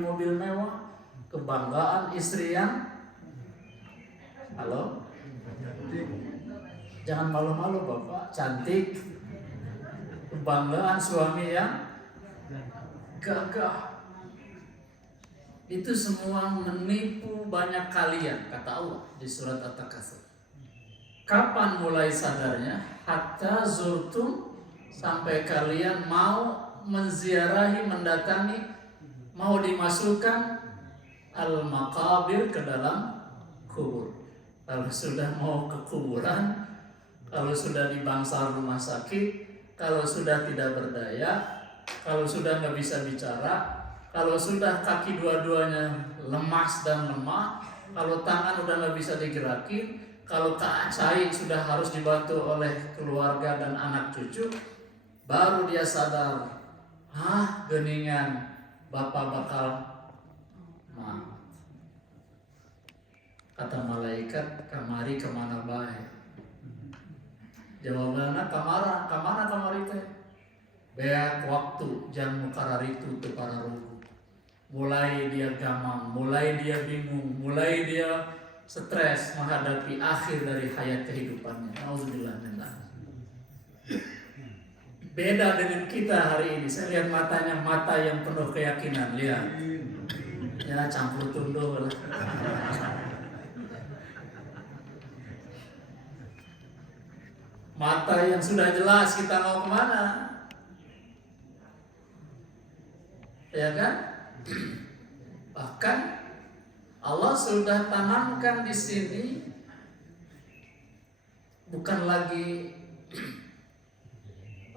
mobil mewah, kebanggaan istri yang halo, jangan malu-malu bapak, cantik, kebanggaan suami yang gagah. Itu semua menipu banyak kalian, kata Allah di surat At-Takatsur. Kapan mulai sadarnya? Hatta zurtum, sampai kalian mau menziarahi, mendatangi, mau dimasukkan al-maqabir ke dalam kubur. Kalau sudah mau ke kuburan, kalau sudah di bangsal rumah sakit, kalau sudah tidak berdaya, kalau sudah nggak bisa bicara, kalau sudah kaki dua-duanya lemas dan lemah, kalau tangan udah nggak bisa digerakin, kalau cai sudah harus dibantu oleh keluarga dan anak cucu, baru dia sadar, geningan bapak bakal mati. Kata malaikat, kamari kemana baik? Jawabannya kamana kamari teh? Beak waktu jam mukararitu teu para rugu. Mulai dia gamang, mulai dia bingung, mulai dia stres menghadapi akhir dari hayat kehidupannya. Nauzubillah min dzalik. Beda dengan kita hari ini. Saya lihat matanya, mata yang penuh keyakinan. Lihat, ya campur tunduh lah. Mata yang sudah jelas kita mau kemana, ya kan? Bahkan Allah sudah tanamkan di sini bukan lagi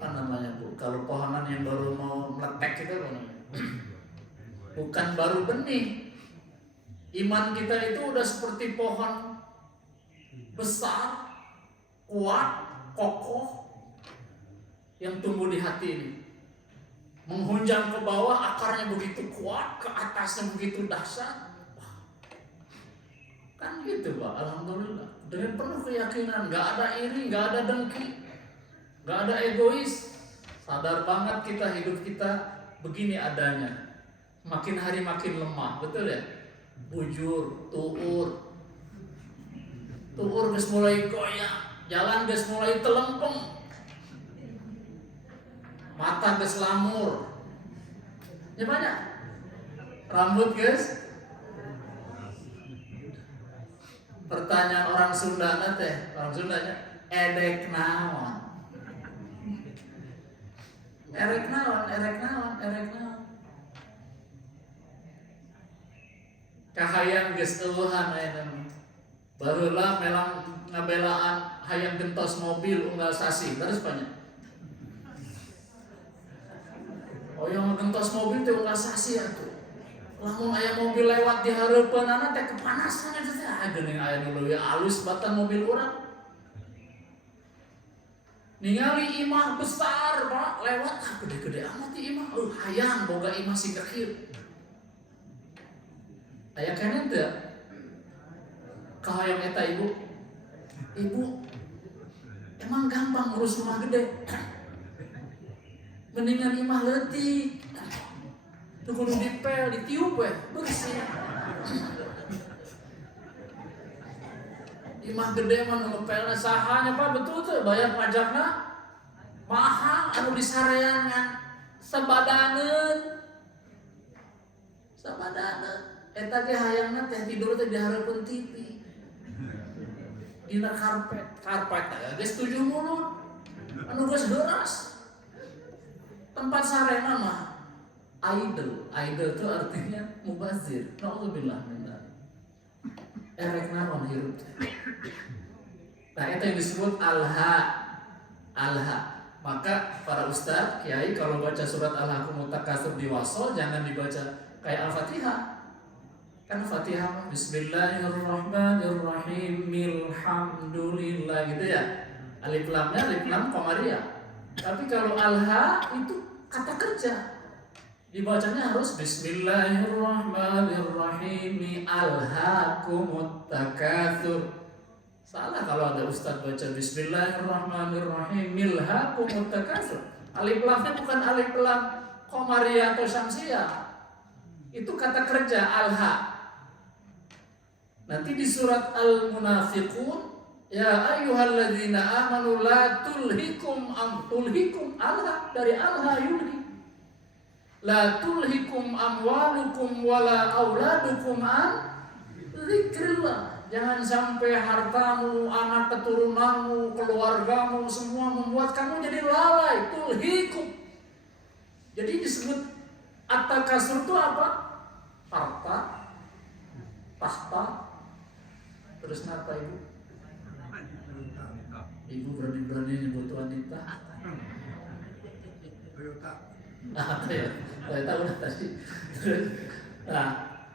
apa namanya bu? Kalau pohonan yang baru mau meletek itu apa namanya? Bukan baru benih. Iman kita itu udah seperti pohon besar, kuat, kokoh yang tumbuh di hati ini. Menghunjam ke bawah, akarnya begitu kuat, ke atasnya begitu dahsyat. Kan gitu Pak, alhamdulillah. Dengan penuh keyakinan, nggak ada iri, nggak ada dengki, nggak ada egois. Sadar banget kita hidup kita begini adanya. Makin hari makin lemah, betul ya? Bujur, tuur geus mulai goyang, jalan geus mulai telempeng, mata geus lamur, ya banyak, rambut geus. Pertanyaan orang Sunda teh, orang Sundanya edek naon? Erek naon? Kahayang geus eueuhan aya nama. Barulah melang ngabelaan hayang gentos mobil unggal sasi, terus banyak. Oh yang gentos mobil teh unggal sasi atuh. Lamun aya mobil lewat di hareupeunana teh kepanasan eta teh. Geuning aya nu leuwih alus batan mobil urang. Ningali imah besar Pak lewat, gede-gede amat ieu imah. Hayang boga imah siga kieu. Aya keneh teu? Kahayang eta ibu. Ibu, emang gampang ngurus rumah gede. Mendingan imah leutik. Teu kudu dipel, ditiup we, bersih. Imah gede mah nu ngepelna sahanya Pak, betul tuh bayar pajakna mahal, anu disareangan sabadaneun. Eta ge hayangna teh tidur teh di hareupeun TV. Dina karpet geus 7 mulut. Anu geus heuras. Tempat sarena mah idle itu artinya mubazir. Nauzubillah min dzalik. Erek naon hirup. Nah, itu yang disebut alha. Maka para ustaz, kiai kalau baca surat Al-Hakumut Takatsur di wasol jangan dibaca kayak Al-Fatihah. Kan Fatihah Bismillahirrahmanirrahim Alhamdulillah gitu ya. Alif lam qamariyah. Tapi kalau alha itu kata kerja. Dibacanya harus Bismillahirrahmanirrahim Alhaakumut Takatsur. Salah kalau ada ustaz baca Bismillahirrahmanirrahim Alhaakumut Takatsur. Alif lamnya bukan alif lam qamariyah atau syamsiyah. Itu kata kerja alha. Nanti di surat Al-Munafiqun, ya ayyuhalladzina amanu la tulhikum alha, dari alha yulhi. La tulhikum amwalukum wala auladukum an dzikrillah. Jangan sampai hartamu, anak keturunanmu, keluargamu semua membuat kamu jadi lalai. Tulhikum. Jadi disebut at-takasur itu apa? Harta, tahta, terus apa ibu? Ibu berani-berani nyebut wanita. Nah, saya tahu tadi. Nah,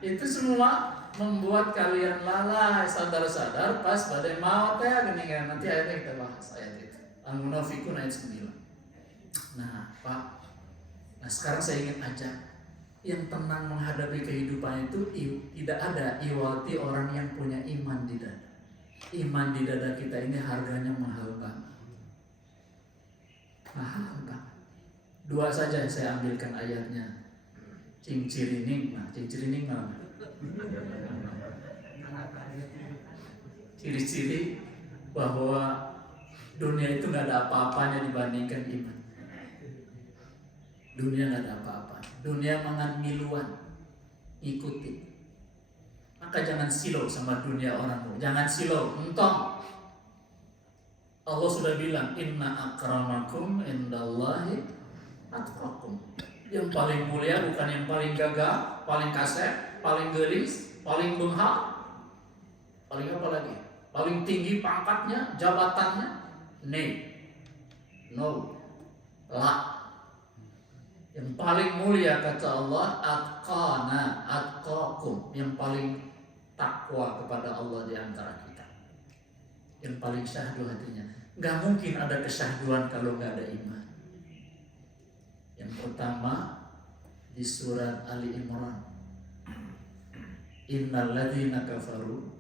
itu semua membuat kalian lalai, sadar-sadar pas badai maut ya gini kan. Nanti ayatnya kita bahas ayat itu. Al-Munafiqun ayat 9. Nah, Pak. Nah, sekarang saya ingin ajak yang tenang menghadapi kehidupan itu tidak ada iwati orang yang punya iman di dada. Iman di dada kita ini harganya mahal banget. Mahal banget. Dua saja saya ambilkan ayatnya. Cincirining, nah cincirining mana? Ciri-ciri bahwa dunia itu nggak ada apa-apanya dibandingkan iman. Dunia nggak ada apa-apa. Dunia mangan miluan, ikuti. Maka jangan silau sama dunia orang tuh. Jangan silau, entong. Allah sudah bilang, inna akramakum indallahi atqakum. Yang paling mulia bukan yang paling gagah, paling kasep, paling gelis, paling benghak, paling apa lagi? Paling tinggi pangkatnya, jabatannya. No, la. Yang paling mulia kata Allah atqana, atqakum, yang paling takwa kepada Allah di antara kita. Yang paling syahdu hatinya. Gak mungkin ada kesyahduan kalau gak ada iman. Yang pertama di surat Ali Imran, innal ladzina kafaru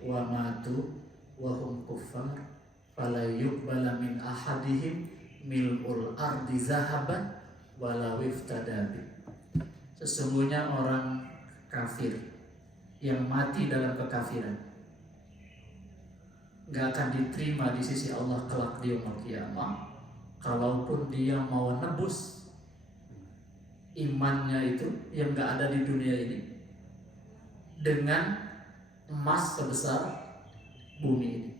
wa matu wa hum kuffar fala yuqbala min ahadihim mil'ul ardi zahaban wala wiftada bi. Sesungguhnya orang kafir yang mati dalam kekafiran gak akan diterima di sisi Allah kelak di yaumul qiyamah, kalaupun dia mau nebus imannya itu yang gak ada di dunia ini dengan emas sebesar bumi ini.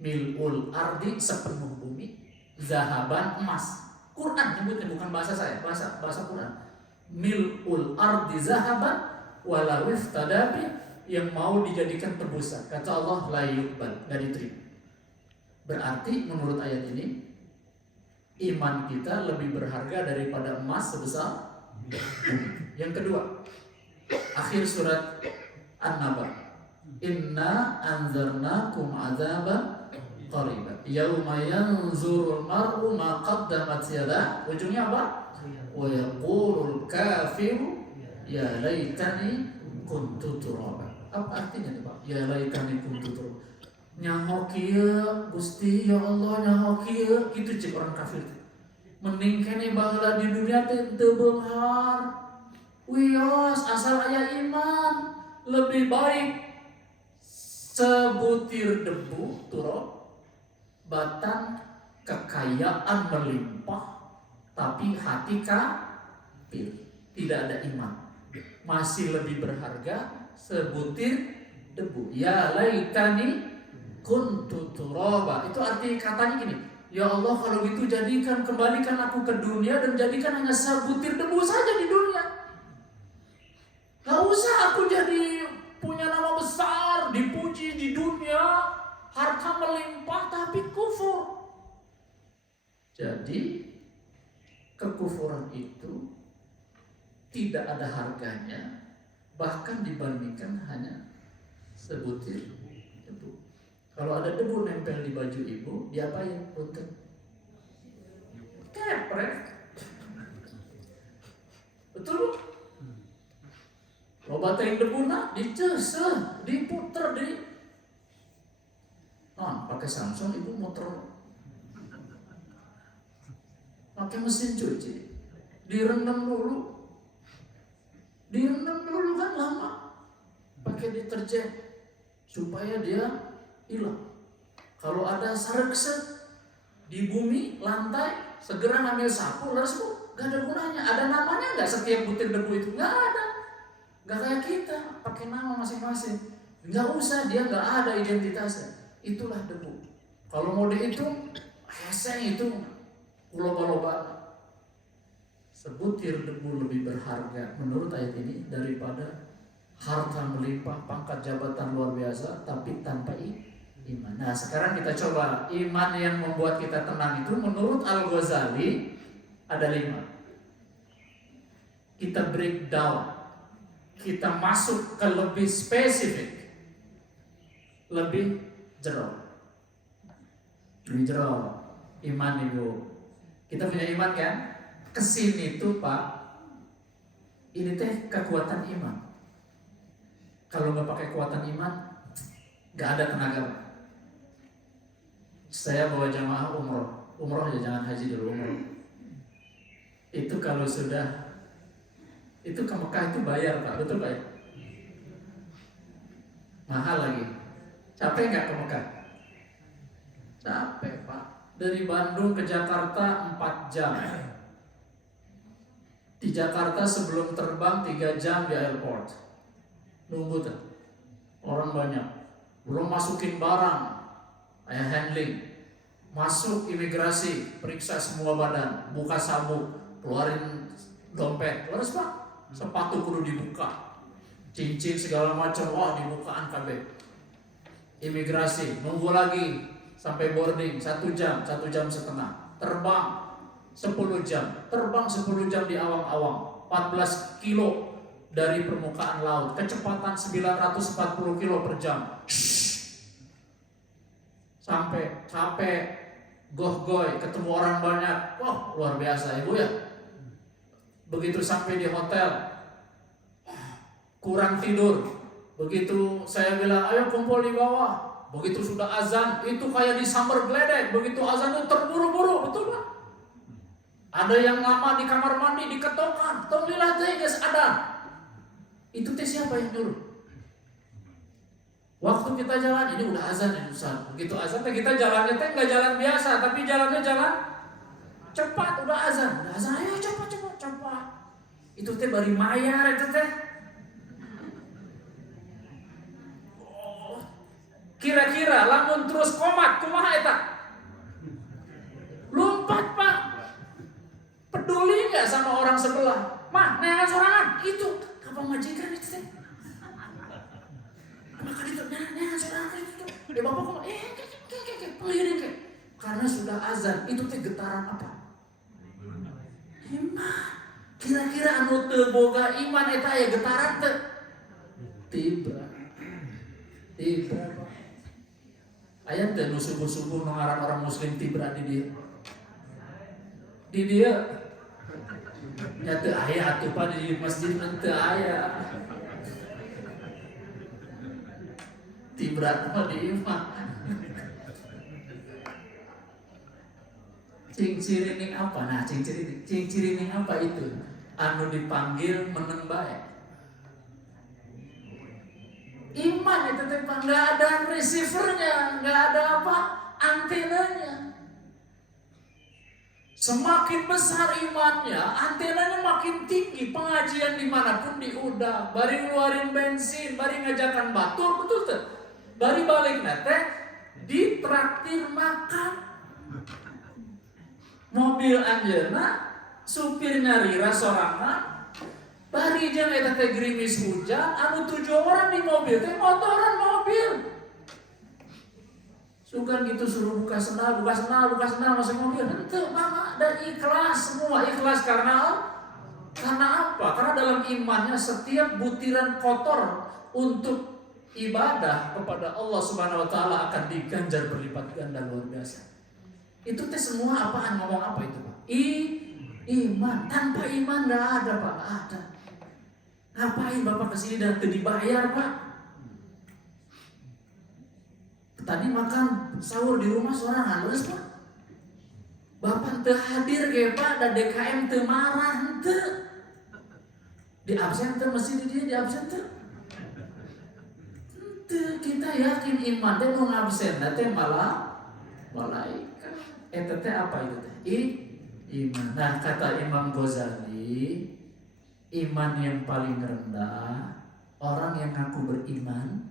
Mil'ul ardi, sepenuh bumi, zahaban, emas. Quran nyebutnya, bukan bahasa saya, bahasa Quran. Mil'ul ardi zahaban wala wiftadabi, yang mau dijadikan tebusan. Kata Allah la yuqbal, gak diterima. Berarti menurut ayat ini iman kita lebih berharga daripada emas sebesar bumi. Yang kedua, akhir surat An-Naba, inna anzarnakum azaban qariban yauma yanzurul mar'u ma qaddamat yadah. Ujungnya apa? Wa yaqulul kafiru ya laitani kuntu turaba. Apa artinya itu, Pak? Ya laitani kuntu turaba. Nyaho kieu Gusti, ya Allah nyaho kieu, kitu cek orang kafir. Mending kene baheula di dunia teh teu beunghar. Wios asal aya iman, lebih baik sebutir debu turun batang kekayaan melimpah tapi hati kafir, tidak ada iman, masih lebih berharga sebutir debu. Ya laitani kuntu turaba. Itu arti katanya gini, ya Allah kalau gitu jadikan, kembalikan aku ke dunia dan jadikan hanya sebutir debu saja di dunia. Gak usah aku jadi punya nama besar, dipuji di dunia, harta melimpah tapi kufur. Jadi kekufuran itu tidak ada harganya, bahkan dibandingkan hanya sebutir debu. Kalau ada debu nempel di baju ibu, diapain? Punten. Keprek. Betul? Loba teuing debuna diceseh, diputer di pakai Samsung ibu muter. Pakai mesin cuci, direndam dulu. Direndam dulu kan lama, pakai deterjen supaya dia hilang. Kalau ada sarek-set di bumi, lantai, segera ambil sapu, lalu sapu. Gak ada gunanya. Ada namanya nggak setiap butir debu itu? Nggak ada. Nggak kayak kita, pakai nama masing-masing. Nggak usah, dia nggak ada identitasnya. Itulah debu. Kalau mau dihitung, heseng itu loba-loba. Sebutir debu lebih berharga menurut ayat ini daripada harta melimpah, pangkat jabatan luar biasa, tapi tanpa iman. Nah, sekarang kita coba iman yang membuat kita tenang itu menurut Al-Ghazali ada 5. Kita breakdown, kita masuk ke lebih spesifik, lebih jero. Lebih jero iman itu. Kita punya iman kan? Kesini tuh Pak, ini teh kekuatan iman. Kalau nggak pakai kekuatan iman, nggak ada tenaga. Saya bawa jamaah umroh aja, jangan haji dulu, umroh. Itu kalau sudah, itu ke Mekah itu bayar Pak, betul Pak ya? Mahal lagi. Capek nggak ke Mekah? Capek Pak. Dari Bandung ke Jakarta 4 jam. Di Jakarta sebelum terbang 3 jam di airport. Nunggu tuh. Orang banyak. Belum masukin barang. Kayak handling. Masuk imigrasi, periksa semua badan, buka sabuk, keluarin dompet. Terus Pak, sepatu kudu dibuka. Cincin segala macam, wah dibukaan KB. Imigrasi, nunggu lagi sampai boarding 1 jam, 1,5 jam. Terbang 10 jam, terbang 10 jam di awang-awang, 14 kilo dari permukaan laut, kecepatan 940 kilo per jam. Sampai capek, goh-goy, ketemu orang banyak, wah luar biasa Ibu ya. Begitu sampai di hotel, kurang tidur. Begitu saya bilang, ayo kumpul di bawah. Begitu sudah azan, itu kayak di sambar geledek. Begitu azan itu terburu-buru, betul Pak? Ada yang lama di kamar mandi diketokan, tolonglah teh geus ada. Itu teh siapa yang nyuruh? Waktu kita jalan ini udah azan ya Ustaz. Begitu azan teh kita jalannya teh nggak jalan biasa, tapi jalannya jalan cepat. Udah azan, ayo cepat. Itu teh bari mayar itu teh. Kira-kira lamun terus komat kumaha eta? Lompat Pak. Peduli nggak sama orang sebelah? Mah, neangan sorangan. Itu apa majikan itu teh? Maka itu neangan sorangan itu. Ya bapak kok pengiring ke. Karena sudah azan, itu teh getaran apa? Iman. Kira-kira anu teu boga iman eta ya getaran teh. Tiba. Aya teh nu subuh-subuh ngaran orang muslim tibra di dia. Di dia ya teu aya atuh Pak di masjid teu aya. Tibra mah di imah. Ciri-ciri apa? Nah, ciri-ciri apa itu? Anu dipanggil meneng bae. Iman itu teh nggak ada receivernya, nggak ada apa antenanya. Semakin besar imannya, antenanya makin tinggi. Pengajian dimanapun diundang, bari ngeluarin bensin, bari ngajakan batur, betul tuh. Bari balik nete, ditraktir makan. Mobil anjeuna, supirnya rira sorangan. Bari jeung eta teh gerimis hujan, anu 7 orang di mobil teh motoran mobil. Sugan gitu suruh buka sendal masuk mobil. Henteu mama dan ikhlas semua, ikhlas karena apa? Karena dalam imannya setiap butiran kotor untuk ibadah kepada Allah Subhanahu wa taala akan diganjar berlipat ganda luar biasa. Itu teh semua apaan, ngomong apa itu Pak? Iman. Tanpa iman enggak ada Pak, enggak ada. Ngapain Bapak kesini dan tidak dibayar Pak? Tadi makan sahur di rumah sorangan terus Pak. Bapak teu hadir ge Pak, dan DKM teu marah henteu. Di absenter mesti dia di absenter. Kita yakin iman teh mau ngabsen teh malah malaikat. Teh apa itu teh? Iman. Nah, kata Imam Ghazali, iman yang paling rendah orang yang ngaku beriman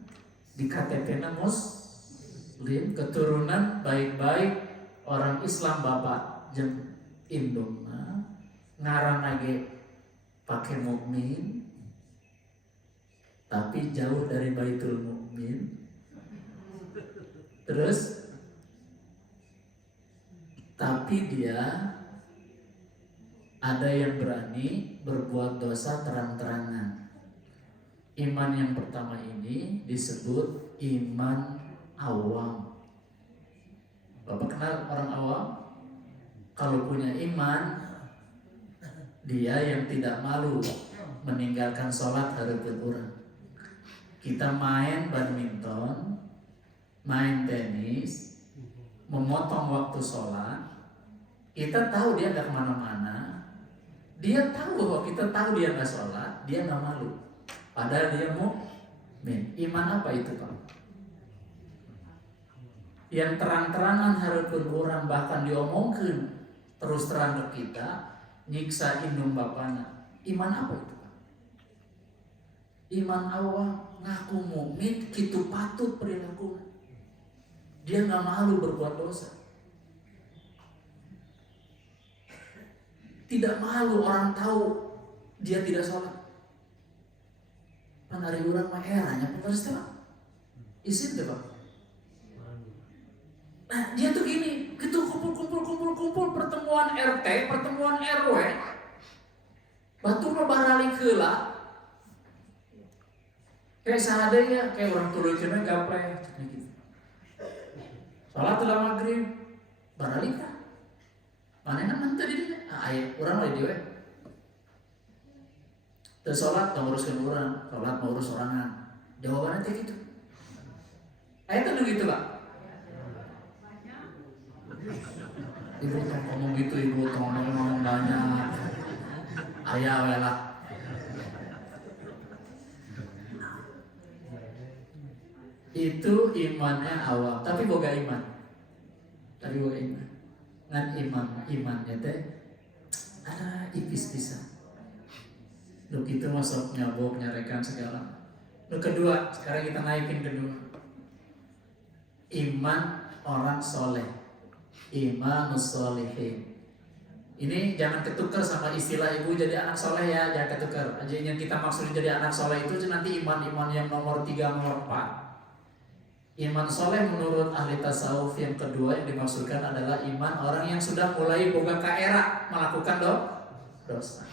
di KTP-na muslim, keturunan baik-baik orang Islam bapak jeung indungna ngaranna ge pakai mukmin tapi jauh dari Baitul Mukmin. Terus tapi dia ada yang berani berbuat dosa terang-terangan. Iman yang pertama ini disebut iman awam. Bapak kenal orang awam? Kalau punya iman, dia yang tidak malu meninggalkan sholat hareupeun urang. Kita main badminton, main tenis, memotong waktu sholat. Kita tahu dia gak kemana-mana. Dia tahu bahwa kita tahu dia gak sholat, dia gak malu. Padahal dia mukmin. Iman apa itu Pak? Yang terang-terangan hareupeun urang bahkan diomongkeun terus terang ke kita, nyiksa indung bapana. Iman apa itu Pak? Iman awam, ngaku mukmin kitu patut perilaku. Dia gak malu berbuat dosa. Tidak malu orang tahu dia tidak sholat. Pan hari urang mah eranya pengaris teh Pak. Isin teh Pak. Nah, dia tuh gini, gitu kumpul pertemuan RT, pertemuan RW. Batu mah baralik heula. Kayak sadaya kayak orang tulukeun gapleh gitu. Salat ulah maghrib baralik kan. Manehna manteu di dieu. Aya urang we dieu. Teu salat tong uruskeun urang, salat mah urus orangan. Jawabannya teh gitu. Aya teh gitu, Pak. Ibu tong ngomong gitu, ibu tong ngomong banyak. Aya we lah. Itu imannya awam, tapi boga iman. Ngan imannya teh ada ipis pisan. Lu itu masuk nyabok nyarekan segala. Lu kedua, sekarang kita naikin kedua. Iman orang soleh, imanus solihin. Ini jangan ketukar sama istilah ibu jadi anak soleh ya, jangan ketukar. Aja yang kita maksud jadi anak soleh itu nanti iman yang nomor 3, nomor 4. Iman soleh menurut ahli tasawuf yang kedua yang dimaksudkan adalah iman orang yang sudah mulai boga kaera melakukan dosa.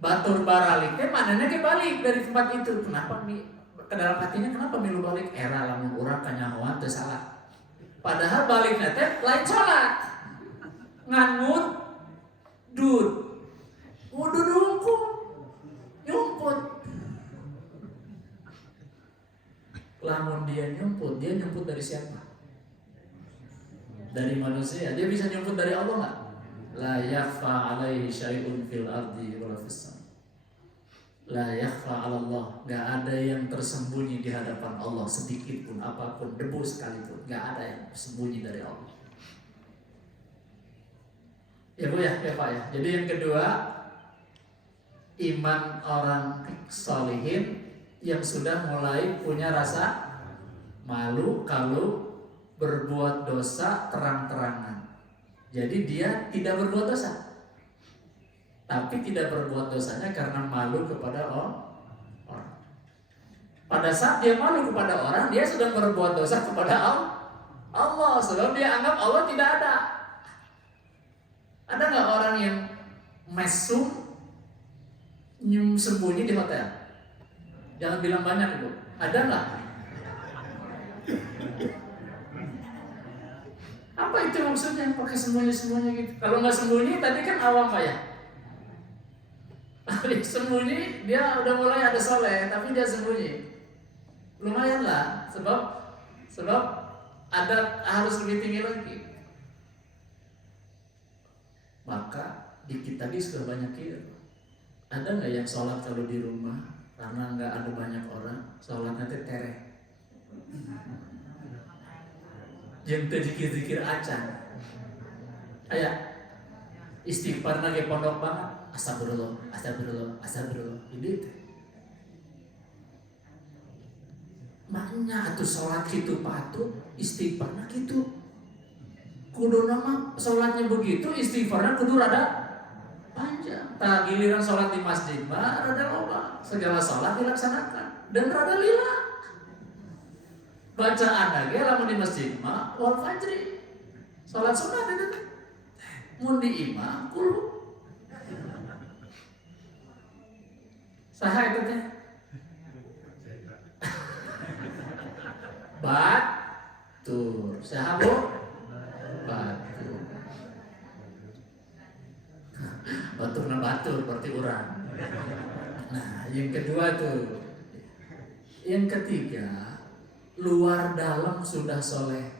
Batur baraliknya mananya ke balik dari tempat itu. Kenapa ke dalam hatinya kenapa milu balik? Era lamun urang kanyahoan teu salah. Padahal baliknya teh lain salat. Ngangut dud. Wudu dungkul. Nyumput. Lamun dia nyumput dari siapa? Dari manusia. Dia bisa nyumput dari Allah nggak? La yakhfa alaihi syai'un fil ardi wala fis sama. La yakhfa 'ala Allah. Nggak ada yang tersembunyi di hadapan Allah sedikit pun, apapun, debu sekalipun, nggak ada yang tersembunyi dari Allah. Ya Bu ya Pak ya. Jadi yang kedua, iman orang sholihin yang sudah mulai punya rasa malu kalau berbuat dosa terang-terangan. Jadi dia tidak berbuat dosa, tapi tidak berbuat dosanya karena malu kepada orang. Pada saat dia malu kepada orang, dia sudah berbuat dosa kepada Allah. Sebab dia anggap Allah tidak ada. Ada nggak orang yang mesum sembunyi di hotel? Jangan bilang banyak Ibu. Ada nggak? Apa itu maksudnya pakai sembunyi-sembunyi gitu? Kalau nggak sembunyi tadi kan awam Pak ya. Sembunyi dia udah mulai ada soleh, tapi dia sembunyi. Lumayan lah, sebab ada harus lebih tinggi lagi. Maka di kita sudah banyak gitu. Ada nggak yang sholat kalau di rumah karena nggak ada banyak orang, sholatnya teh tereh, jeung teu zikir-zikir acan, aya istighfar lagi pondok banget, astagfirullah, astagfirullah, astagfirullah, ini teh. Makanya atuh sholat gitu patut, istighfarna gitu. Kudu nama sholatnya begitu, istighfarnya kudu rada panjang. Tak giliran sholat di masjid mah rada loba, segala sholat dilaksanakan dan rada lila. Bacaan lagi lamun di masjid mah wal fajri, sholat sunat itu teh. Mun di imah kudu saha itu teh batur, saha bu batur. Batur na batur berarti urang. Nah, yang kedua tuh. Yang ketiga, luar dalam sudah soleh.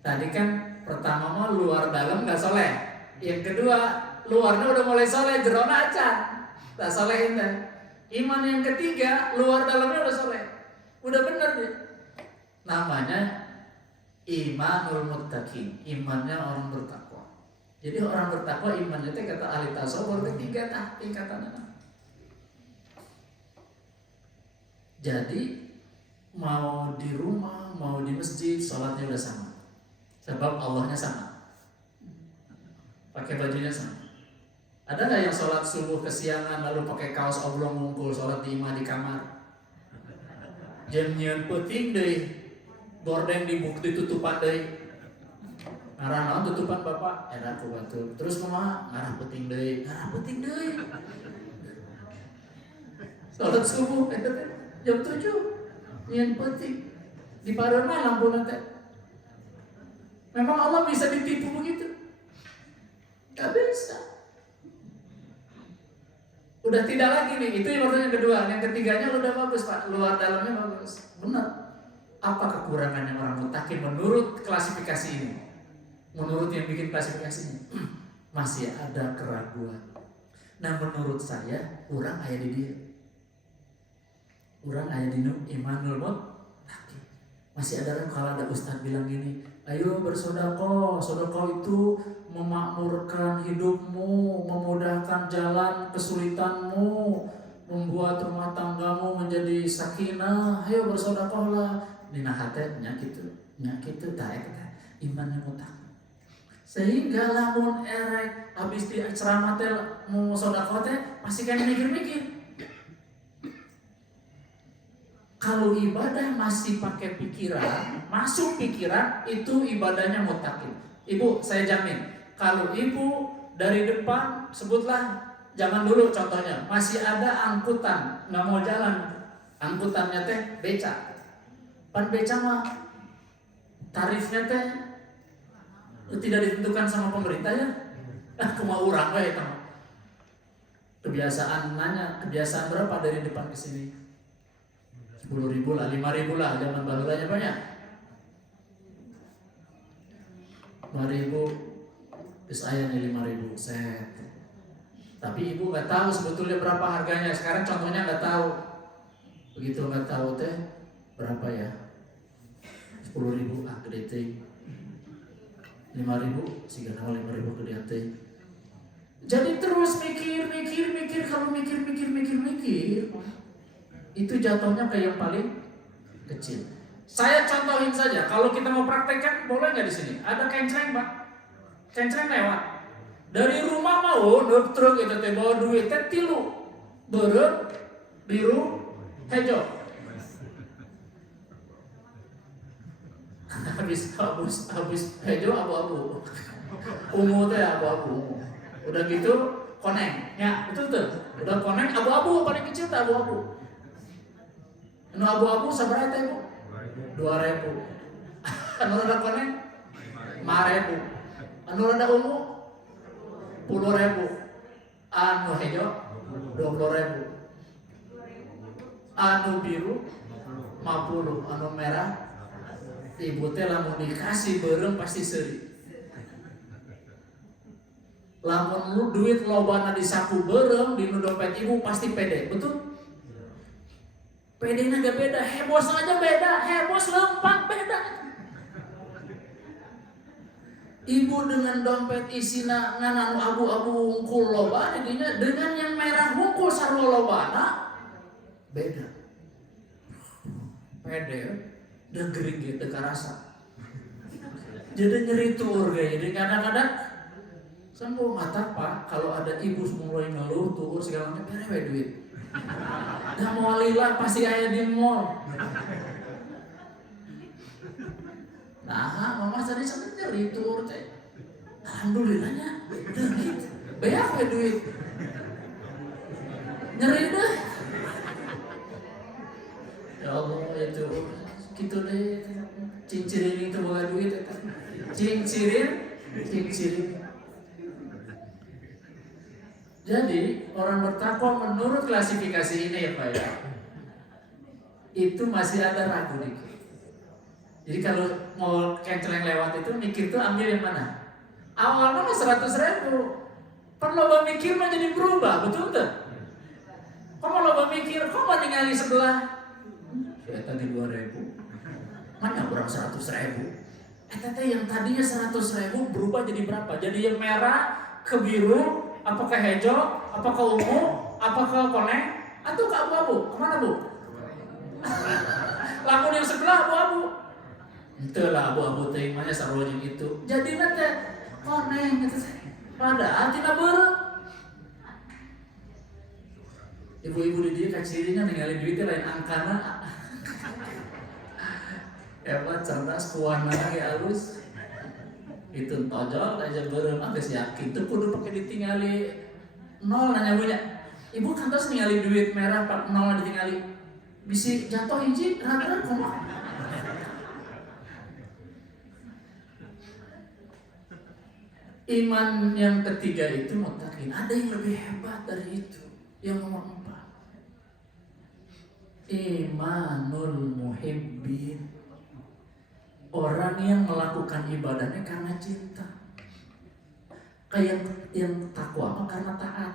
Tadi kan pertama mah luar dalam nggak soleh. Yang kedua, luarnya udah mulai soleh, jerona aja. Tak soleh ini. Iman yang ketiga, luar dalamnya udah soleh. Udah bener dia. Namanya imanul muttaqin, imannya orang bertakwa. Jadi orang bertakwa imannya itu kata ahli tasawuf ketiga tingkatannya. Jadi mau di rumah, mau di masjid, sholatnya udah sama. Sebab Allahnya sama. Pakai bajunya sama. Ada nggak yang sholat subuh kesiangan lalu pakai kaos oblong ngungkul sholat di imah di kamar? Jam nyeun peuting deui, gorden di bukti tutupan deui. Ngarah naon tutupan bapak? Enak ku batur. Terus kumaha? Ngarah peuting deui. Salat subuh eta teh jam 7. Nyeun peuting. Di pareun mah lampuna teh. Memang Allah bisa ditipu begitu? Gak bisa. Udah tidak lagi nih, itu yang kedua. Yang ketiganya udah bagus Pak, luar dalamnya bagus. Benar. Apa kekurangannya orang mutakin menurut klasifikasi ini? Menurut yang bikin klasifikasinya, masih ada keraguan. Nah menurut saya, kurang aya di dia. Kurang aya di imanul muttaqin. Masih ada kalau ada ustaz bilang gini, ayo bersedekah, sedekah itu memakmurkan hidupmu, memudahkan jalan kesulitanmu, membuat rumah tanggamu menjadi sakinah. Ayo bersedekahlah. Dina hate nya kitu tah eta imannya muttaqin. Sehingga lamun erek habis di ceramah teh mau sedekah teh pasti kan mikir-mikir. Kalau ibadah masih pakai pikiran, masuk pikiran, itu ibadahnya muttaqin. Ibu, saya jamin, kalau ibu dari depan, sebutlah, zaman dulu contohnya, masih ada angkutan, nggak mau jalan, angkutannya teh beca. Pan beca mah, tarifnya teh tidak ditentukan sama pemerintah ya. Kumaha urang we eta. Kebiasaan nanya, kebiasaan berapa dari depan ke sini? 10.000 lah, 5.000 lah, zaman baru aja banyak. 5.000, terus ayah nih 5.000 set. Tapi ibu nggak tahu sebetulnya berapa harganya. Sekarang contohnya nggak tahu. Begitu nggak tahu teh berapa ya? 10.000 gede teh. 5.000 sih gak 5.000 gede teh. Jadi terus mikir. Kalau mikir. Itu jatuhnya ke yang paling kecil. Saya contohin saja, kalau kita mau praktekkan boleh nggak di sini? Ada kencreng Pak, kencreng lewat. Dari rumah mau truk itu teh bawa duit teh 3, beureum, biru, hejo. habis hejo abu-abu, ungu teh abu-abu. Udah gitu koneng, ya betul. Udah koneng abu-abu paling kecil teh abu-abu. Anu abu-abu sabaraha teh Bu? 2.000. Anu rada koneng 5.000. Anu rada ungu 10.000. Anu hejo 20.000. Anu biru 50. Anu merah ibu teh lamun dikasih beureum pasti seuri. Lamun lu duit lobana di saku berem di dompet ibu pasti pede, betul? Pedenya gak beda, hebos aja beda, hebos lempang beda. Ibu dengan dompet isina ngananu abu-abu hungkul loba jadinya dengan yang merah hungkul sarua lobana beda. Pede, degering gitu karasa. Jadi nyeri tur kayak jadi kadang-kadang sembuh mata pak kalau ada ibu mulai ngeluh tur segalanya pere duit. Dah mau lila pasti aya di mall. Nah, mama tadi sampai nyeri tur teh. Alhamdulillahnya, duit, banyak ya duit. Nyeri deh. Ya Allah itu, gitu deh. Cincirin itu bawa duit. Cincirin. Jadi orang bertakwa menurut klasifikasi ini ya Pak ya, itu masih ada ragu dikit. Jadi kalau mau kenceleng lewat itu mikir tuh ambil yang mana? Awalnya mah 100.000, kan loba mikir mah jadi berubah, betul tuh? Kok mau loba mikir, kok mau ningali sebelah? Ya tadi 2.000, mana kurang 100.000? Tete yang tadinya 100.000 berubah jadi berapa? Jadi yang merah ke biru, apa ke hijau, apa ke ungu, apa ke koneng, atau ke abu-abu? Kemana bu? Lamun yang sebelah abu-abu. Itulah abu-abu teh mana sarojing itu. Jadi nanti koneng gitu. Padahal tina beureuh. Ibu-ibu di dieu kacirinya ningali duitnya lain angkana. Hebat, cerdas, kuana ge alus. Itu tojol aja beureuh mah geus yakin teu kudu pake ditingali nol nanya punya. Ibu kantos ningali duit merah pak nol ditingali. Bisi jatuh hiji rata-rata kumaha? Iman yang ketiga itu muttaqin. Ada yang lebih hebat dari itu. Yang nomor 4. Imanul muhibbin. Orang yang melakukan ibadahnya karena cinta. Kayak yang takwa mah karena taat.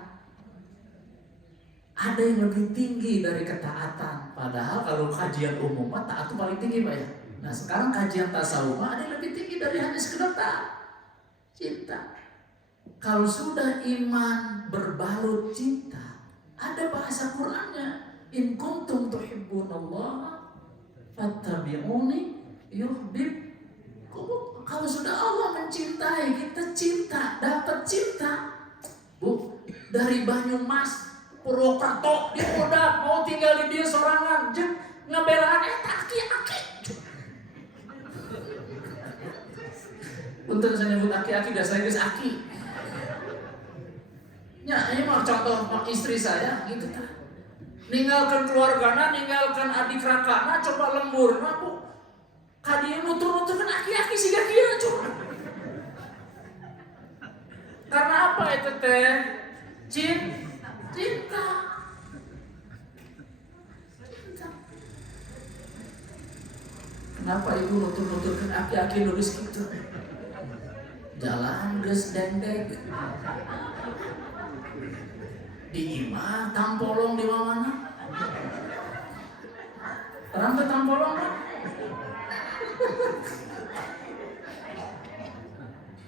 Ada yang lebih tinggi dari ketaatan. Padahal kalau kajian umum mah taat itu paling tinggi Pak ya. Nah sekarang kajian tasawuf ada yang lebih tinggi dari hanya sekedar taat. Cinta. Kalau sudah iman berbalut cinta, ada bahasa Qur'annya. In kuntum tuhibbunallaha fattabi'uni yuhibbukum. Kalau sudah Allah mencintai, kita cinta, dapat cinta. Bu, dari Banyumas, Purwokerto, di Podak, mau tinggal di dia sorangan, jeung ngabelaan aki-aki. Untuk saya nyebut aki-aki, dasar Inggris aki. Ya, ini mah contoh istri saya gitu kan. Ninggalkan keluargana, ninggalkan adik rakana, coba lembur, bu. Kadieu nutur-nutur kan aki-aki siga kieu coba. Karena apa itu teh? Cinta. Kenapa ibu nutur-nuturkan aki-aki nulis gitu? Jalan geus dendek. Di imah tampolong di mana? Terang ke tampolong kan?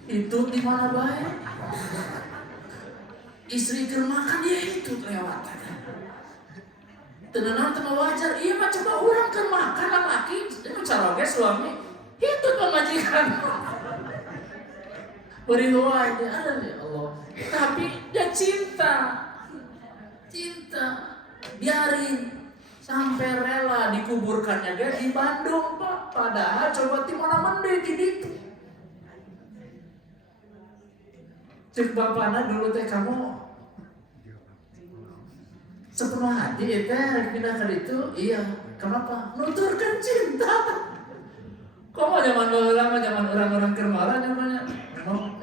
Itu di mana baik? Istri keur makan dia itu lewat. Tenan teu wajar. Iya mah coba urang keur makan laki, itu caroge suami. Itu pemajikan. Beri doa dia ada ya Allah. Tapi dia cinta, biarin sampai rela dikuburkannya dia di Bandung Pak. Padahal coba di mana mending di itu. Cek bapana dulu teh kamu sepenuh hati teh pindah ke itu. Iya, kenapa? Nuturkan cinta. Kok mau zaman lama zaman orang-orang kermara namanya.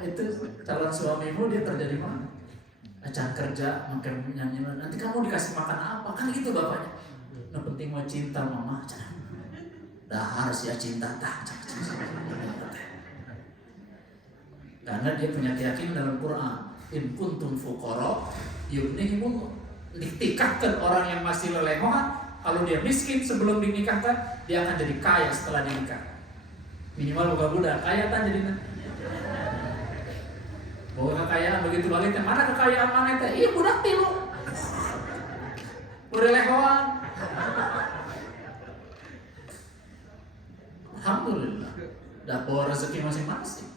Itu calon suamimu dia kerja di mana? Acara kerja makan nyanyi nanti kamu dikasih makan apa kan gitu bapaknya. Yang penting mau cinta mama. Dah harus ya cinta tak. Karena dia punya keyakinan dalam Quran in kuntum fuqara yughnihimullah. Ditikahkan orang yang masih lelehohan, kalau dia miskin sebelum dinikahkan, dia akan jadi kaya setelah dinikah. Minimal buka-buka kaya kan jadinya. Bahwa kekayaan begitu balik, mana kekayaan mana teh? Iya budak tilu. Udah lehoan. Alhamdulillah. Dapat rezeki masing-masing.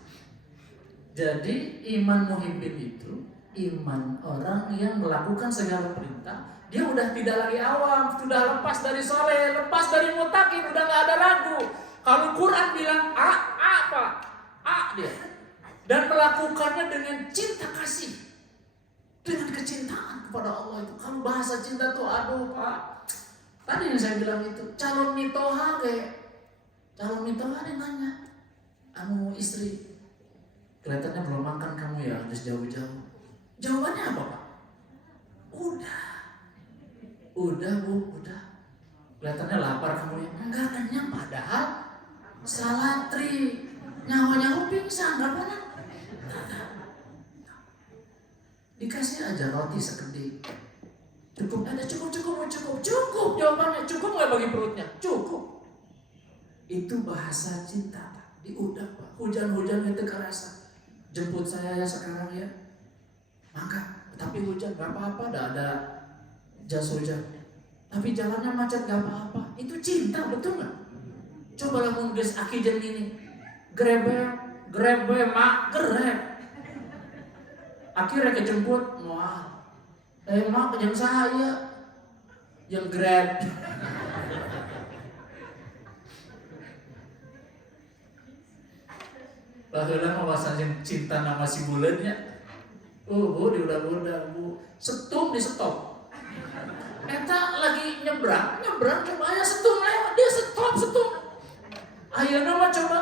Jadi iman muhibbin itu iman orang yang melakukan segala perintah. Dia udah tidak lagi awam, sudah lepas dari soleh, lepas dari mutakin, udah nggak ada ragu. Kalau Quran bilang apa? Dia. Dan melakukannya dengan cinta kasih, dengan kecintaan kepada Allah itu. Kalau bahasa cinta tuh aduh Pak. Tadi yang saya bilang itu calon mitoha dia nanya, anu istri, kelihatannya belum makan kamu ya, harus jauh-jauh. Jawabannya apa Pak? Udah Bu, udah. Kelihatannya lapar kamu ya. Enggak kenyang, padahal salatri nyawa pingsan, gak pernah. Dikasih aja roti sekedip. Cukup jawabannya. Cukup nggak bagi perutnya? Cukup. Itu bahasa cinta Pak. Diudak Pak. Hujan-hujan itu kerasa. Jemput saya ya sekarang ya. Maka, tapi hujan gak apa-apa, ada jas hujan. Tapi jalannya macet gak apa-apa. Itu cinta, betul gak? Coba lamun geus aki jeung ini. Grebe mak greb. Akhirnya kejemput moal. Mak jeung saya yang grab. Baheula mah wasan cinta nama si buleunnya. Bu, diudah-udah Bu. Setum di stop. Eta lagi nyebrang coba aya setum lewat, dia stop. Ayeuna mah coba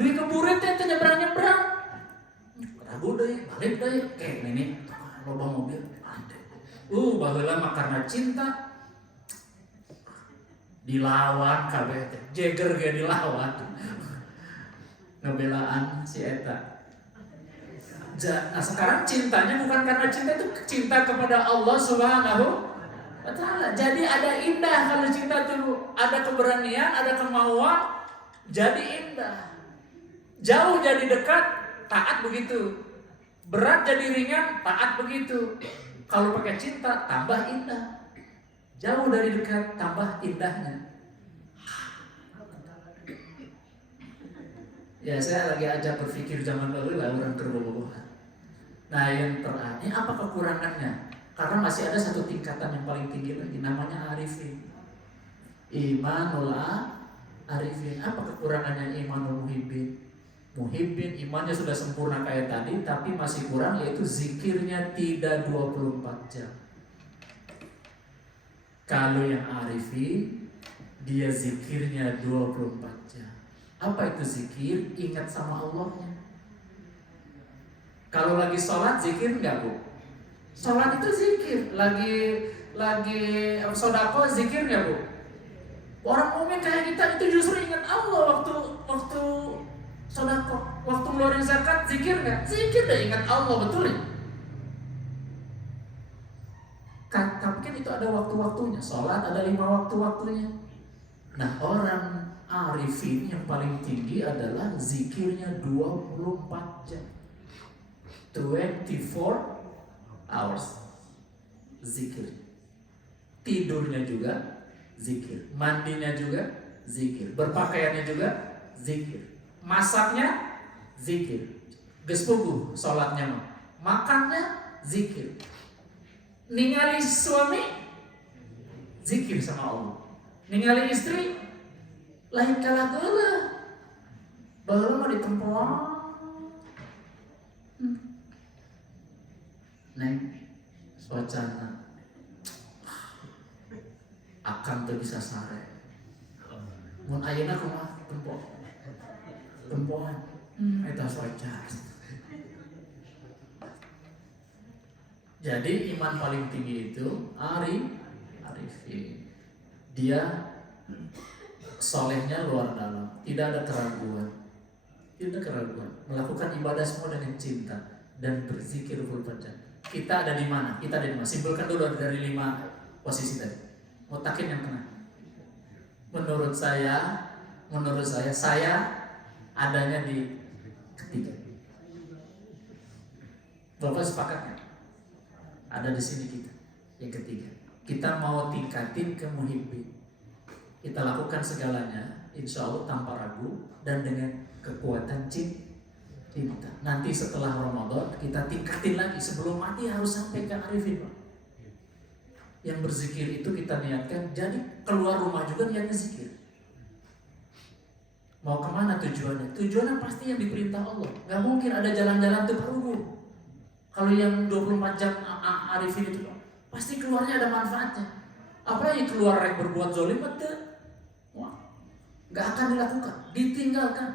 deui keburit teh nyebrang. Ragu deui, balik deui. Ini loba mobil. Baheula mah karena cinta dilawan kabeh teh. Jeger ge dilawan. Ngebelaan si eta. Nah sekarang cintanya bukan karena cinta itu cinta kepada Allah Subhanahu wa Ta'ala. Jadi ada indah kalau cinta itu, ada keberanian, ada kemauan, jadi indah. Jauh jadi dekat, taat begitu. Berat jadi ringan, taat begitu. Kalau pakai cinta tambah indah. Jauh dari dekat tambah indahnya. Ya saya lagi ajak berpikir zaman dulu lah orang kerbobogohan. Nah yang terakhir, apa kekurangannya? Karena masih ada satu tingkatan yang paling tinggi lagi, namanya arifin. Imanul arifin. Apa kekurangannya imanul muhibbin? Muhibbin imannya sudah sempurna kayak tadi, tapi masih kurang, yaitu zikirnya tidak 24 jam. Kalau yang arifin, dia zikirnya 24 jam. Apa itu zikir? Ingat sama Allahnya. Kalau lagi sholat zikir enggak Bu? Sholat itu zikir. Lagi sodako zikir enggak Bu? Orang mukmin kayak kita itu justru ingat Allah waktu sodako, waktu ngeluarin zakat zikir enggak? Zikir deh, ingat Allah, betul ya? Tapi kan itu ada waktu-waktunya. Sholat ada 5 waktu-waktunya. Nah orang arifin yang paling tinggi adalah zikirnya 24 jam. 24 hours zikir. Tidurnya juga zikir, mandinya juga zikir, berpakaiannya juga zikir, masaknya zikir, geus puguh salatnya mah, makannya zikir, ningali suami zikir sama Allah, ningali istri lain kalah geuleuh, baheula mah ditempoan. Neng, suacana akan tuh bisa sare. Mun ayeuna kumaha tempoan. Eta suaca. Jadi iman paling tinggi itu arifin. Dia solehnya luar dalam, tidak ada keraguan. Melakukan ibadah semua dengan cinta. dan berzikir 24 jam. Kita ada di mana? Kita ada di mana? Simpulkan dulu dari 5 posisi tadi. Mutakin yang kena. Menurut saya adanya di ketiga. Bapak sepakat nggak? Ada di sini kita. Yang ketiga. Kita mau tingkatin ke muhibbin. Kita lakukan segalanya, insya Allah tanpa ragu dan dengan kekuatan cinta. Nanti setelah Ramadan kita tingkatin lagi. Sebelum mati harus sampai ke arifin, Pak. Yang berzikir itu kita niatkan, jadi keluar rumah juga niatnya zikir. Mau kemana tujuannya? Tujuannya pasti yang diperintah Allah. Gak mungkin ada jalan-jalan tuh perlu. Kalau yang 24 jam arifin itu, pasti keluarnya ada manfaatnya. Apalagi keluar rek berbuat zolim, gak akan dilakukan, ditinggalkan.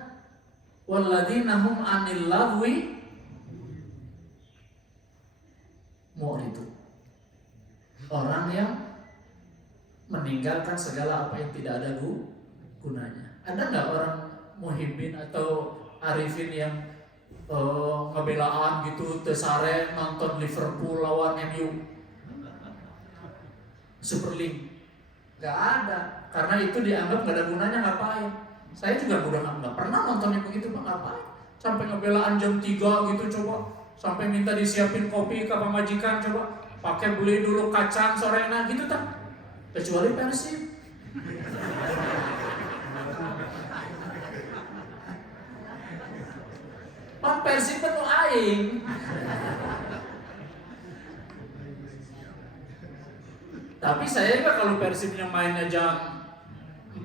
Walladzina hum 'anil lagwi mu'ridun. Orang yang meninggalkan segala apa yang tidak ada gunanya. Ada nggak orang muhibbin atau arifin yang ngebelaan gitu, tesare nonton Liverpool lawan MU, Super League? Nggak ada, karena itu dianggap nggak ada gunanya. Ngapain? Saya juga udah nggak pernah nonton yang begitu, Pak. Ngapain? Sampai ngebelaan jam 3 gitu, coba. Sampai minta disiapin kopi ke pemajikan, coba. Pakai beli dulu kacang sorena gitu tak? Kecuali Persib. Pak Persib penuh aing. Tapi saya juga kalau Persibnya mainnya jam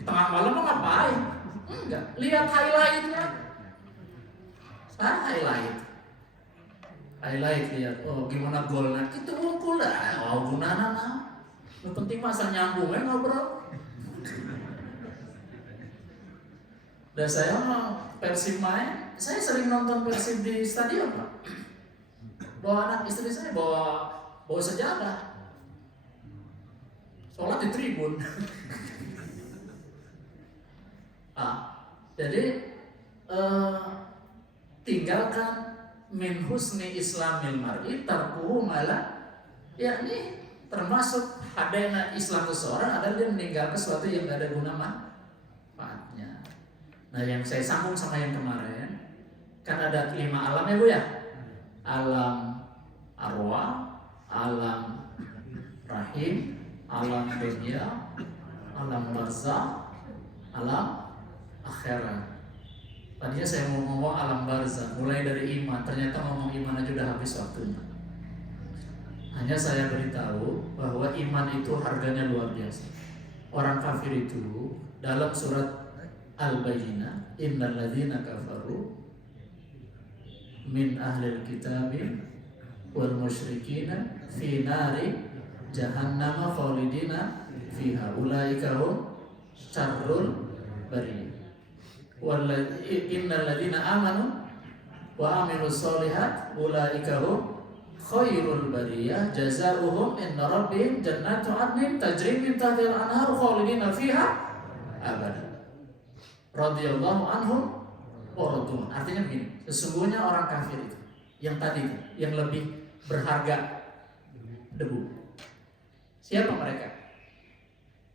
tengah malam mau ngapain? Enggak, lihat highlightnya. Highlight lihat, oh gimana golnya, itu unggul dah, oh gunana nah. Yang penting masa nyambung ngobrol. Dan saya mau Persib main, saya sering nonton Persib di stadion, Pak. Bawa anak istri saya, bawa sejadah. Sholat di tribun. Jadi tinggalkan min husni islamil mar'i tarkuhu mala, yakni termasuk adanya Islam seseorang adalah dia meninggalkan sesuatu yang tidak ada guna manfaatnya. Nah, yang saya sambung sama yang kemarin, kan ada 5 alam ya Bu ya, alam arwah, alam rahim, alam dunia, alam barzah, alam akhirat. Tadinya saya mau ngomong alam barzah, mulai dari iman, ternyata ngomong iman aja udah habis waktunya. Hanya saya beritahu bahwa iman itu harganya luar biasa. Orang kafir itu dalam surat Al-Bayyinah, innal ladzina kafaru min ahlil kitabi wal musyrikina fi nari jahannama khalidina fiha ulaika hum syarrul bariyah. Innal ladzina amanu wa amilus solihat ulaika hum khairul bariyah jazaohum inda rabbihim jannatu 'adnin tajri min tahtiha al-anhar khalidina fiha abada radhiyallahu anhum wa radu. Artinya begini, sesungguhnya orang kafir itu yang tadi itu, yang lebih berharga debu. Siapa mereka?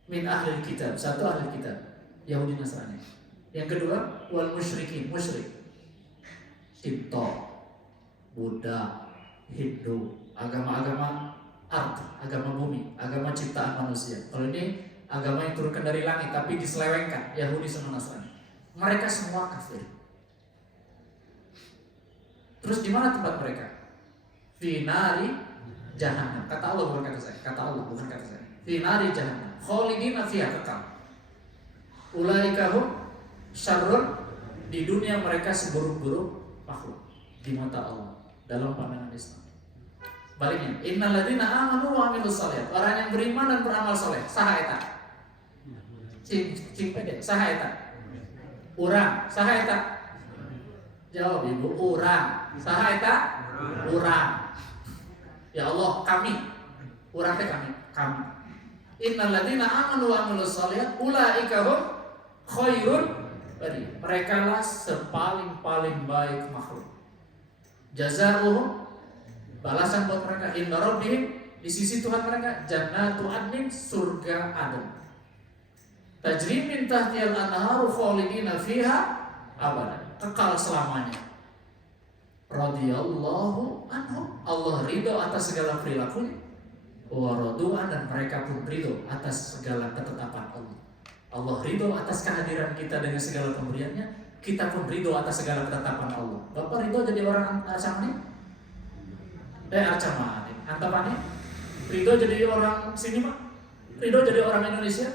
Min ahlil kitab, satu ahli kitab, Yahudi Nasrani. Yang kedua, wal musyrikin, musyrik, Shinto, Buddha, Hindu, agama-agama art, agama bumi, agama ciptaan manusia. Kalau ini agama yang turunkan dari langit tapi diselewengkan, Yahudi sama Nasrani. Mereka semua kafir. Terus di mana tempat mereka? Finari jahannam. Kata Allah bukan kata saya. Kata Allah bukan kata saya. Finari jahannam. Khalidina fiha, kekal. Ulaika hum syarrun, di dunia mereka seburuk-buruk makhluk di mata Allah dalam pandangan Islam. Baliknya, innal ladzina amanu wa amilus shalihat, orang yang beriman dan beramal saleh, saha eta? Cing pede, saha eta? Urang, saha eta? Jawab Ibu, urang. Saha eta? Urang. Ya Allah, kami. Urang teh kami. Innal ladzina amanu wa amilus shalihat ulaika hum khairun bariyah. Mereka lah sepaling-paling baik makhluk. Jazaohum, balasan buat mereka inda rabbihim, di sisi Tuhan mereka, jannatu adnin, surga Aden. Tajri min tahtiyal anharu khalidina fiha abadan, kekal selamanya. Radhiyallahu anhum, Allah ridho atas segala perilakunya. Wa radu'an, dan mereka pun ridho atas segala ketetapan Allah. Allah ridho atas kehadiran kita dengan segala pemberiannya, kita pun ridho atas segala ketetapan Allah. Bapak ridho jadi orang Arcamani? Arcamani, Antapani? Ridho jadi orang sini Pak? Ridho jadi orang Indonesia?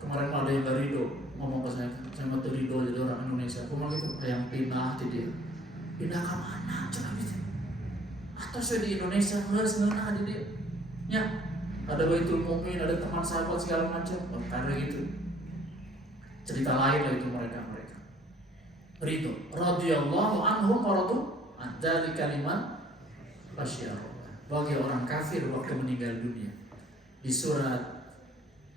Kemarin ada yang gak ridho ngomong ke saya mau ridho jadi orang Indonesia. Aku bilang gitu, yang pindah di dia. Pindah ke mana? Coba gitu. Atau saya di Indonesia harus ngenah di dia. Ya, ada Baitul Mu'min, ada teman sahabat segala macam. Karena gitu. Cerita lain lah itu mereka. Ridho. Radhiyallahu anhum wa radu an dzalika liman khasyiyah. Bagi orang kafir waktu meninggal dunia. Di surat,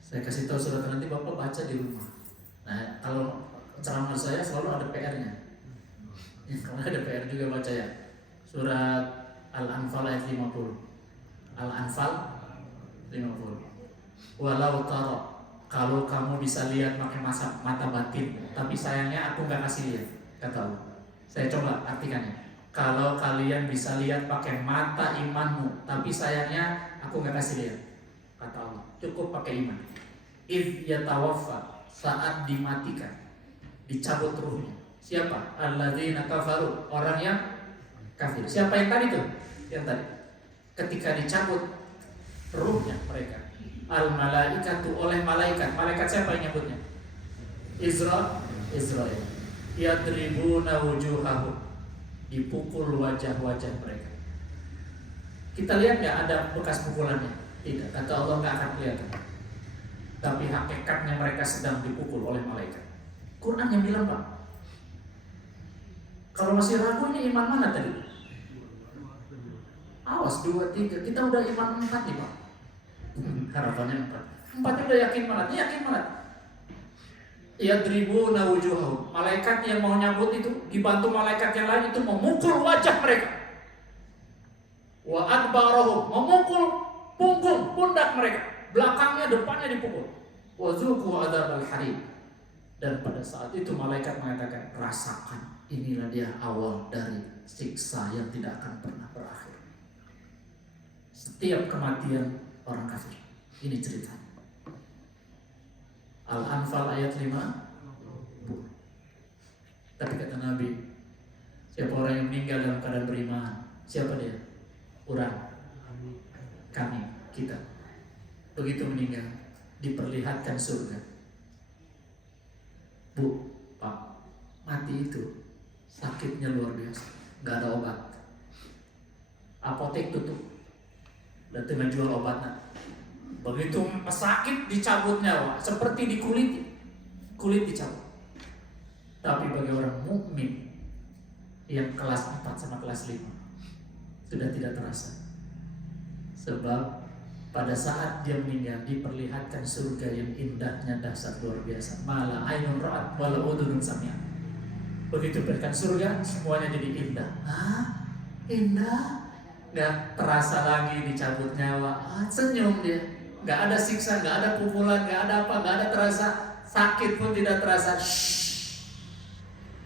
saya kasih tahu surat nanti Bapak baca di rumah. Nah, kalau ceramah saya selalu ada PR-nya. Kalau ada PR juga baca ya. Surat Al-Anfal ayat 50. Al-Anfal 50. Walau tara, kalau kamu bisa lihat pakai mata batin, tapi sayangnya aku nggak kasih lihat, kata Allah. Saya coba artikannya. Kalau kalian bisa lihat pakai mata imanmu, tapi sayangnya aku nggak kasih lihat, kata Allah. Cukup pakai iman. Idh yatawaffa, saat dimatikan, dicabut ruhnya. Siapa? Alladzina kafaru, orang yang kafir. Siapa yang tadi tuh? Yang tadi. Ketika dicabut ruhnya mereka, al malaikatu, oleh malaikat. Malaikat siapa yang nyebutnya? Israel. Yadribuna wujuhahum, dipukul wajah-wajah mereka. Kita lihat nggak ada bekas pukulannya? Tidak. Kata Allah nggak akan kelihatan. Tapi hakikatnya mereka sedang dipukul oleh malaikat. Quran yang bilang Pak. Kalau masih ragu ini iman mana tadi? Awas 2, 3. Kita udah iman 4 nih Pak. Harapannya 4. 4 udah yakin banget. Yakin banget. Yadribuna wujuhahum. Malaikat yang mau nyambut itu dibantu malaikat yang lain itu memukul wajah mereka. Wa adbarahum, memukul punggung, pundak mereka. Belakangnya, depannya dipukul. Wa zuqu adzabal hariq. Dan pada saat itu malaikat mengatakan, rasakan, inilah dia awal dari siksa yang tidak akan pernah berakhir. Setiap kematian orang kafir. Ini ceritanya. Al-Anfal ayat 5. Tapi kata Nabi, siapa orang yang meninggal dalam keadaan beriman? Siapa dia? Orang, kami, kita. Begitu meninggal, diperlihatkan surga. Bu, Pak, mati itu sakitnya luar biasa, gak ada obat. Apotek tutup, dan tengah jual obatnya. Begitu sakit dicabut nyawa, seperti dikuliti, kulit dicabut. Tapi bagi orang mukmin yang kelas 4 sama kelas 5 sudah tidak terasa. Sebab pada saat dia meninggal diperlihatkan surga yang indahnya dahsyat luar biasa. Mala ainun ra'at wala udhunun sami'at. Begitu berikan surga semuanya jadi indah. Hah? Indah? Gak terasa lagi dicabut nyawa. Senyum dia. Gak ada siksa, gak ada pukulan, gak ada apa, gak ada terasa. Sakit pun tidak terasa.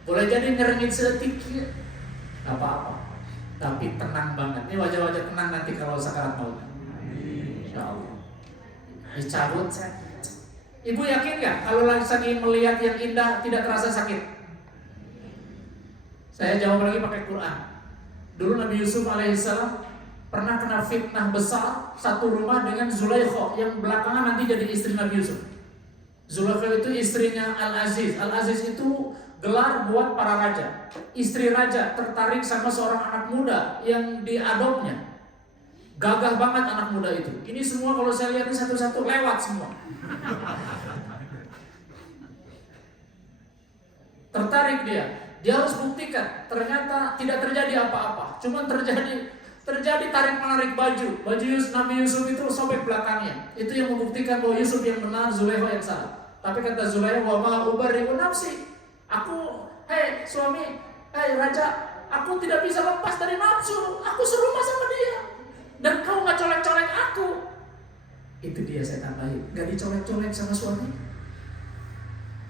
Boleh jadi ngerengit sedetik, gak apa-apa. Tapi tenang banget. Ini wajah-wajah tenang nanti kalau sakarat maut. Insya Allah. Dicabut. Ibu yakin gak kalau lagi melihat yang indah tidak terasa sakit? Saya jawab lagi pakai Quran. Dulu Nabi Yusuf alaihissalam pernah kena fitnah besar, satu rumah dengan Zulaikha yang belakangan nanti jadi istri Nabi Yusuf. Zulaikha itu istrinya Al-Aziz. Al-Aziz itu gelar buat para raja. Istri raja tertarik sama seorang anak muda yang diadopnya. Gagah banget anak muda itu. Ini semua kalau saya lihat satu-satu lewat semua. Tertarik dia. Dia harus buktikan. Ternyata tidak terjadi apa-apa. Cuma terjadi tarik-menarik baju. Baju Nabi Yusuf itu sobek belakangnya. Itu yang membuktikan bahwa Yusuf yang benar, Zulaikha yang salah. Tapi kata Zulaikha, wa ma ubarri'u nafsi. Aku, hei suami, hei raja, Aku tidak bisa lepas dari nafsu. Aku serumah sama dia. Dan kau nggak colek-colek aku. Itu dia saya tambahin. Nggak dicolek-colek sama suami.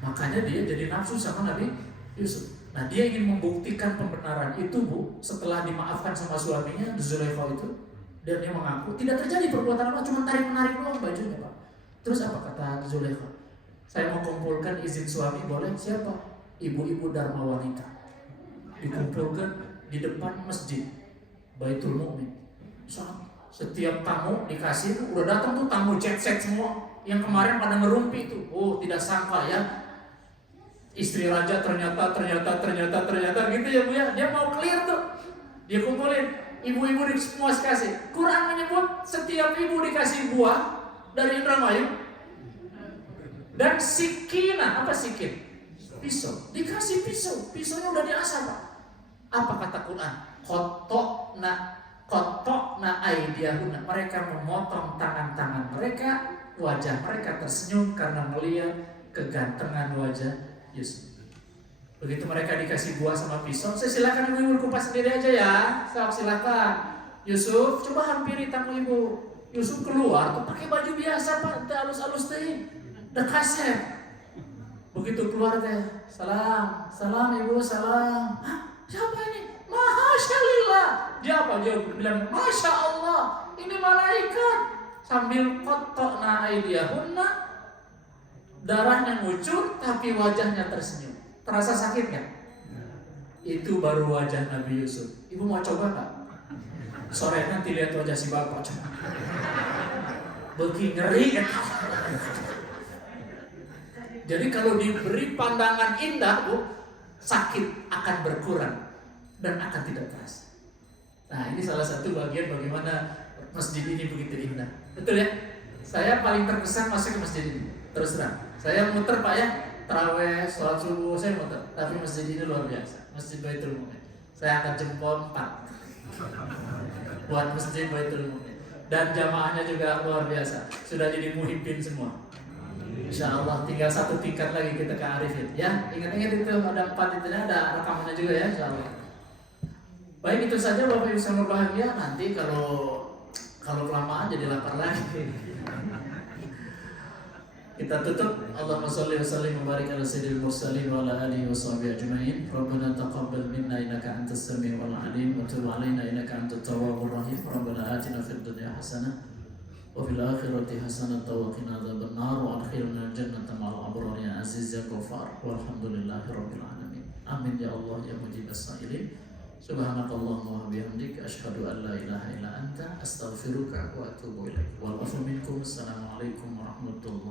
Makanya dia jadi nafsu sama Nabi Yusuf. Nah, dia ingin membuktikan pembenaran itu, Bu. Setelah dimaafkan sama suaminya, Zulaikha itu, dan dia mengaku tidak terjadi perbuatan apa, cuma tarik-menarik doang bajunya, Pak. Terus apa kata Zulaikha? Saya mau kumpulkan izin suami, boleh? Siapa? Ibu-ibu Dharma wanita. Dikumpulkan di depan masjid Baitul Mu'min. Setiap tamu dikasih, udah datang tuh tamu jet set semua. Yang kemarin pada ngerumpi itu. Oh, tidak sangka ya. Istri raja ternyata gitu ya, Bu ya. Dia mau clear tuh. Dia kumpulin ibu-ibu di semua dikasih. Quran menyebut setiap ibu dikasih buah dari Indramayu. Dan sikina, apa sikin? Pisau. Dikasih pisau. Pisaunya udah diasah, Pak. Apa kata Quran? Qotokna aydiyahunna. Mereka memotong tangan-tangan mereka, wajah mereka tersenyum karena melihat kegantengan wajah Yusuf. Begitu mereka dikasih buah sama pisau, saya silakan ibu kupas sendiri aja ya. Silakan. Yusuf, coba hampiri tamu ibu. Yusuf keluar tuh pakai baju biasa, Pak, halus-halus teh. Udah kasih. Begitu keluar teh, salam ibu, salam. Hah, siapa ini? Mahasyalillah. Dia apa? Dia bilang, Masya Allah, ini malaikat. Sambil qotokna aydiyahunna, darahnya ngucur tapi wajahnya tersenyum. Terasa sakit kan? Itu baru wajah Nabi Yusuf. Ibu mau coba gak? Sore nanti lihat wajah si bapak coba. Begini ngeri kan? Jadi kalau diberi pandangan indah, Bu, sakit akan berkurang dan akan tidak terasa. Nah, ini salah satu bagian bagaimana masjid ini begitu indah. Betul ya? Saya paling terkesan masuk ke masjid ini. Terus terang. Saya muter, Pak ya, taraweh, sholat subuh, saya muter. Tapi masjid ini luar biasa, Masjid Baitul Mu'min. Saya akan jempol 4 buat Masjid Baitul Mu'min. Dan jamaahnya juga luar biasa, sudah jadi muhibbin semua. Insya Allah tinggal 1 tingkat lagi kita ke Arifin. Ya, ingat-ingat itu ada 4 itu, ada rekamannya juga ya, Insya Allah. Baik, itu saja Bapak Ibu yang berbahagia. Nanti kalau kelamaan jadi lapar lagi. Kita tutup. Allahumma shalli wa sallim wa barik ala sayyidil mursalin wa ala alihi wa sahbihi ajma'in. Rabbana taqabbal minna innaka antas samiul alim wa tub alaina innaka antat tawwabur rahim. Rabbana atina fid dunya hasanah wa fil akhirati hasanah wa qina adzabannar wa adkhilna jannata ma'al abrar ya aziz ya ghafar. Walhamdulillahi rabbil alamin. Amin ya Allah ya mujibas sa'ilin. Subhanakallahumma wa bihamdika asyhadu an la ilaha illa anta astaghfiruka wa atubu ilaik. Wal afu minkum. Assalamualaikum warahmatullahi